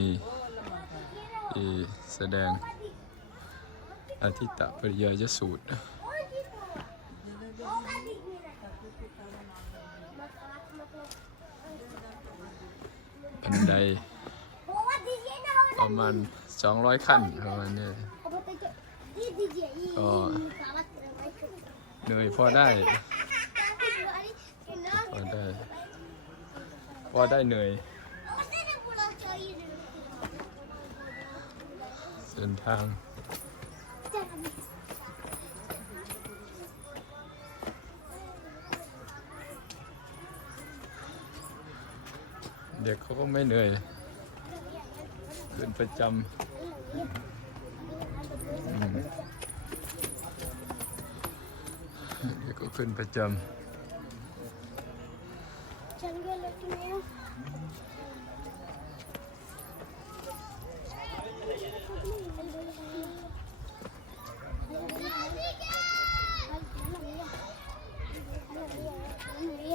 นีที่แสดงอาทิตตปริยยสูตร บันไดประมาณ 200 ขั้นประมาณนี้ก็เหนื่อยพอได้ พอได้ พอได้เหนื่อย เส้นทางเด็กเขาก็ไม่เหนื่อยขึ้นประจำอืมเด็กก็ขึ้นประจเฮ้ยำ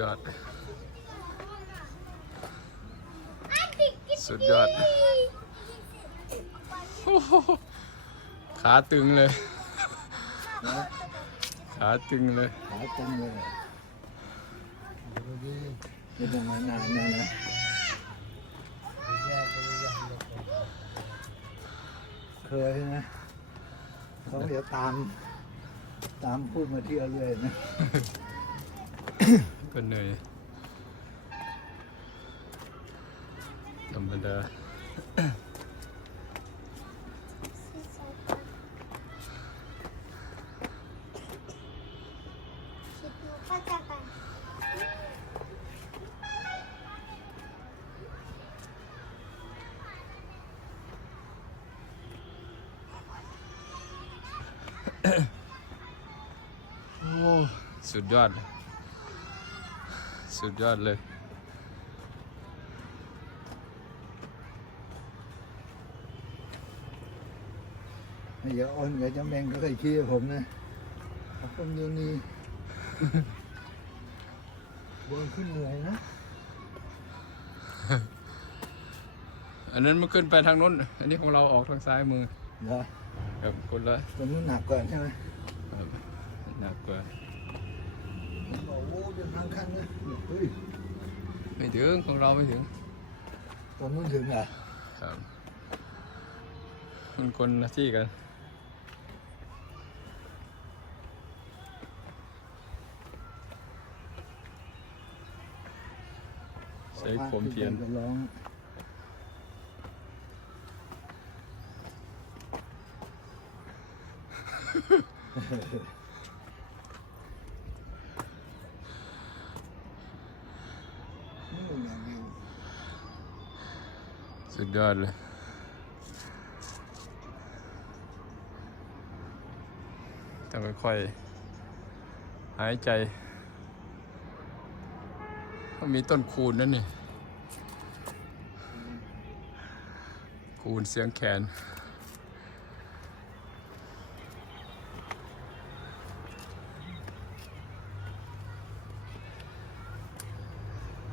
ยอด สุดยอดโอ้โหขาตึงเลย ขาตึงเลยขาเต็มเลยไม่ต้องมานานนะนะเคยนะเขาเดี๋ยวตาม ตามพูดมาเที่ยวเลยนะ ก็เหนื่อยธรรมดาสุดยอด สุดยอดเลย อย่าอ้อนอย่าจะแมงก็เคยขี้ผมนะผมเดี๋ยวนี้เดินขึ้นเหนื่อยนะ อันนั้นมันขึ้นไปทางนู้น อันนี้ของเราออกทางซ้ายมือเหรอครับคนละตรงนู้นหนักกว่าใช่ไหมครับหนักกว่า บอกโอ้เดินทางขั้นนะเฮ้ย ไม่ถึงของเราไม่ถึงตรงนู้นถึงเหรอครับมันคนละที่กันใช้โคมเทียนจะร้องนู่นน่ะวิว สุดยอดเลยต้องค่อยๆหายใจมีต้นคูณนั่นนี่ คูณเสียงแขน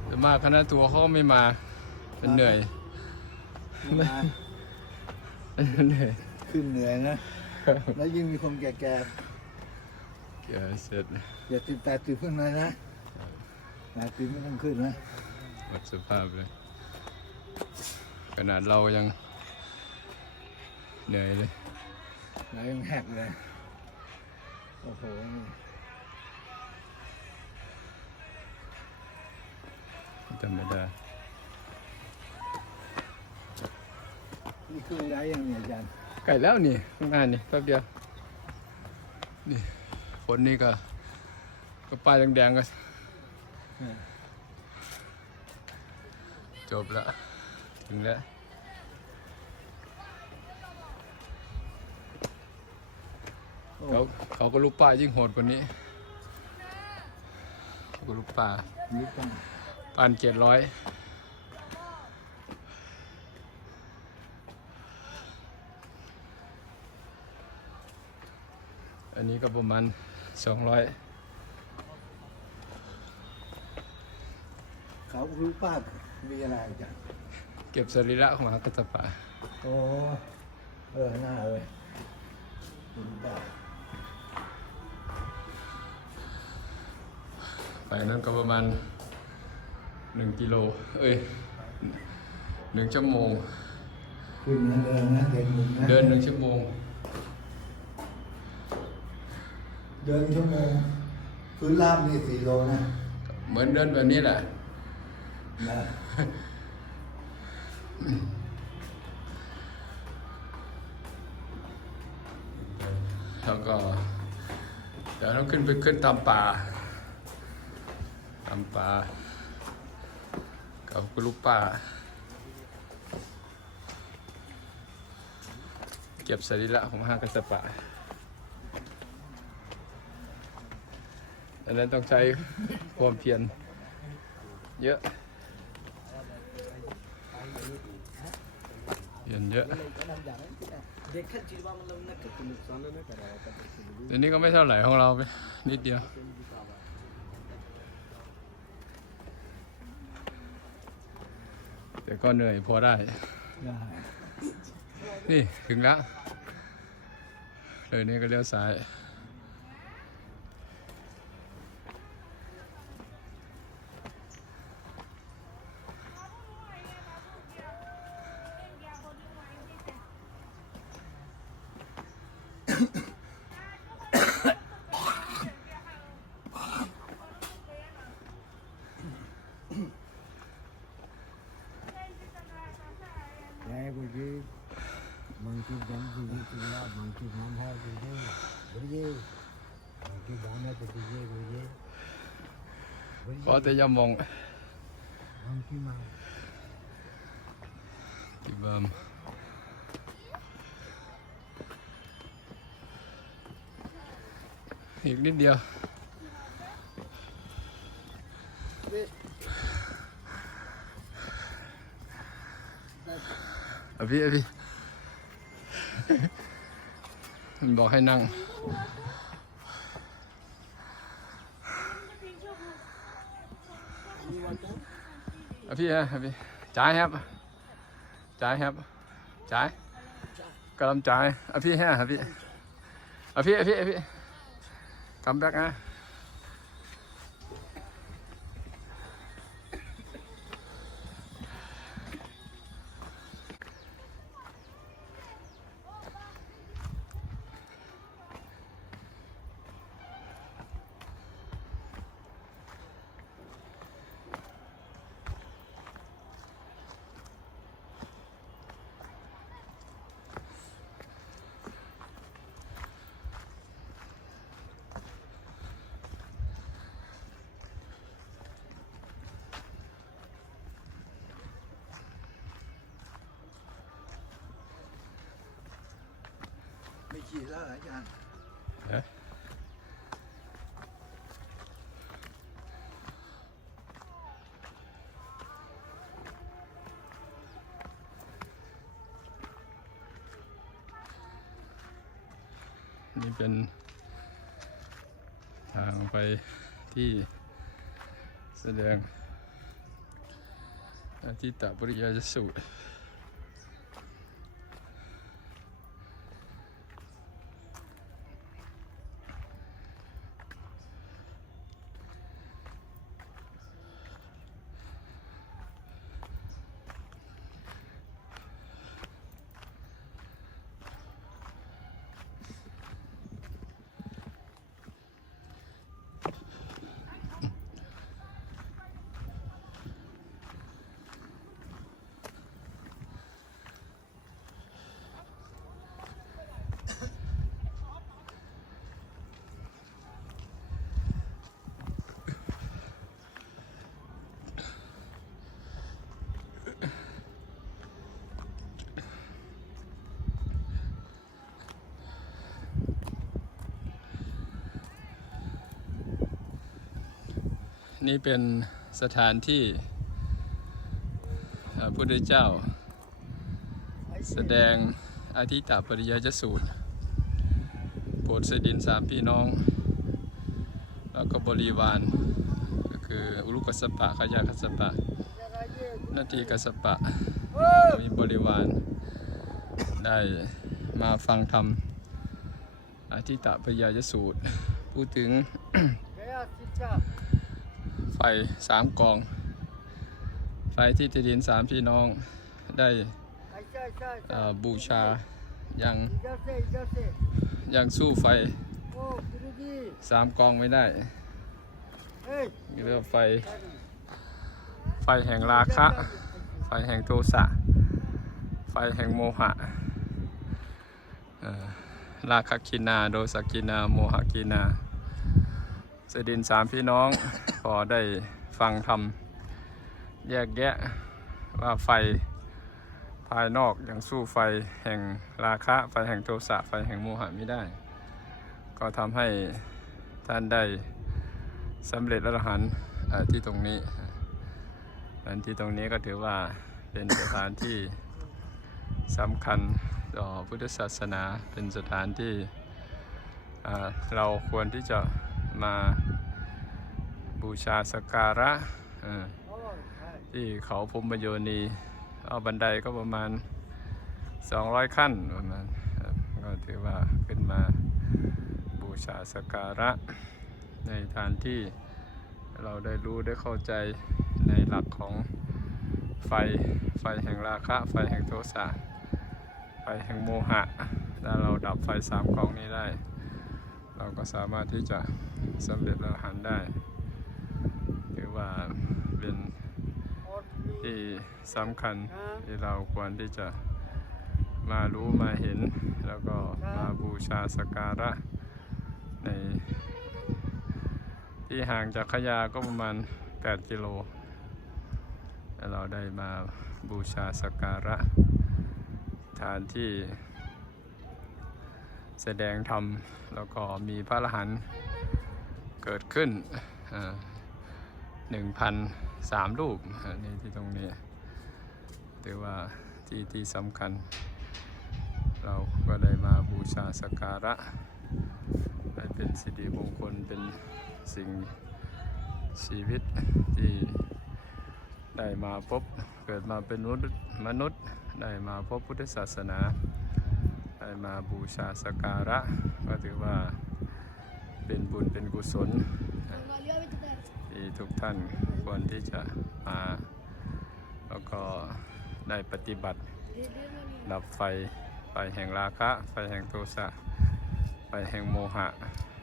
แต่มากคณะตัวเขาไม่มา เป็นเหนื่อย มาเหนื่อยขึ้นเหนื่อยนะ แล้วยิ่งมีคนแก่เกี่ยวเสร็จๆอย่าติดแปดติดขึ้นมานะแปดติดไม่ต้องขึ้นนะ หมดสภาพเลย ขนาดเรายังเหนื่อยเลย แล้วยังแหกเลย โอ้โหไม่ธรรมดา นี่คือได้ยังเนี่ยอาจารย์ไก่แล้วนี่ข้างหน้านี่แป๊บเดียว นี่นนี่ก็ก็ป้ายแดงๆก็จบแล้วถึงแล้วโอ้เขาเขาก็รูปป้ายยิ่งโหดกว่านี้เขาก็รูปป้านี่ต้องปันเจ็ดร้อย อันนี้ก็ประมาณสองร้อยเขารู้ป้ามีอะไรจ้ะเก็บสรีระของมหากัสสปะโอ้เออหน้าเลยรู้ป้าไปนั้นก็ประมาณหนึ่งกิโล เอ้ยหนึ่งชั่วโมง ขึ้นนะเดินนะเดินมุมนะ เดินหนึ่งชั่วโมง เดินชั่วโมงพื้นราบนี่สี่โลนะเหมือนเดินแบบนี้แหละนะแล้วก็เดี๋ยวต้องขึ้นไปขึ้นตามป่าตามป่ากับกุลูกป่าเก็บสรีระของห้างกัสสปะ อันนั้นต้องใช้ความเพียรเยอะเพียรเยอะเดี๋ยวนี้ก็ไม่เท่าไหร่ของเราไปนิดเดียวแต่ก็เหนื่อยพอได้ นี่ ถึงแล้วเลยนี้ก็เลี้ยวซ้าย có thể cho mong cái bơm. Hiệt đến điều ở vị ở vị bỏ hay năng. พี่ฮะพี่จ่ายครับจ่ายครับจ่ายกำลังจ่ายอะพี่ฮะพี่อะพี่อะพี่อะพี่กำแบกนะ กี่แล้วอาจารย์นี่เป็นทางไปที่แสดงอาทิตตปริยาสูตร นี่เป็นสถานที่พระพุทธเจ้า แสดงอาทิตตปริยยสูตรโปรดเสดินสามพี่น้อง แล้วก็บริวารก็คืออุลุกกัสปะขยากัสปะ นาทีกัสปะ มีบริวาร ได้มาฟังธรรมอาทิตตปริยยสูตร พูดถึง ฟสามกอง ไฟที่ติดินสามพี่น้องได้บูชายังยังสู้ไฟสามกองไม่ได้เรียกไฟ ไฟแห่งราคะ ไฟแห่งโทสะ ไฟแห่งโมหะราคะกินา โดสกินา โมหกินา เสดินสามพี่น้อง พอได้ฟังธรรมแยกแยะว่าไฟภายนอกยังสู้ไฟแห่งราคะ ไฟแห่งโทสะไฟแห่งโมหะไม่ได้ ก็ทำให้ท่านได้สำเร็จอรหันต์ที่ตรงนี้อันที่ตรงนี้ก็ถือว่าเป็นสถานที่สำคัญต่อพุทธศาสนาเป็นสถานที่เราควรที่จะมา บูชาสการะที่เขาพมโยนี เอาบันไดก็ประมาณ 200 ขั้นประมาณก็ถือว่าขึ้นมาบูชาสการะ ในฐานที่เราได้รู้ได้เข้าใจในหลักของไฟไฟแห่งราคะ ไฟแห่งโทสะไฟแห่งโมหะ ถ้าเราดับไฟสามกองนี้ได้ เราก็สามารถที่จะสำเร็จอรหันต์ได้ ว่าเป็นที่สำคัญที่เราควรที่จะมารู้มาเห็น แล้วก็มาบูชาสกการะ ใน ที่ห่างจากขยาก็ประมาณ 8 กิโลแล้วเราได้มาบูชาสกการะฐานที่แสดงธรรม แล้วก็มีพระอรหันต์เกิดขึ้น หนึ่งพันสามรูปอ่านี่ที่ตรงนี้ถือว่าที่ที่สำคัญ เราก็ได้มาบูชาสกการะให้เป็นสิริมงคลเป็นสิ่งชีวิตที่ได้มาพบเกิดมาเป็นมนุษย์ ได้มาพบพุทธศาสนา ได้มาบูชาสกการะ ก็ถือว่าเป็นบุญเป็นกุศล ที่ทุกท่านควรที่จะมา แล้วก็ได้ปฏิบัติ ดับไฟ ไฟแห่งราคะ ไฟแห่งโทสะ ไฟแห่งโมหะ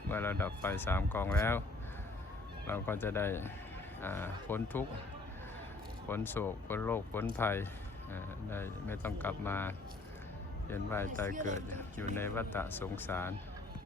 เมื่อเราดับไฟสามกองแล้ว เราก็จะได้พ้นทุกข์พ้นโศกพ้นโรคพ้นภัยได้ไม่ต้องกลับมาเวียนว่ายตายเกิดอยู่ในวัฏสงสาร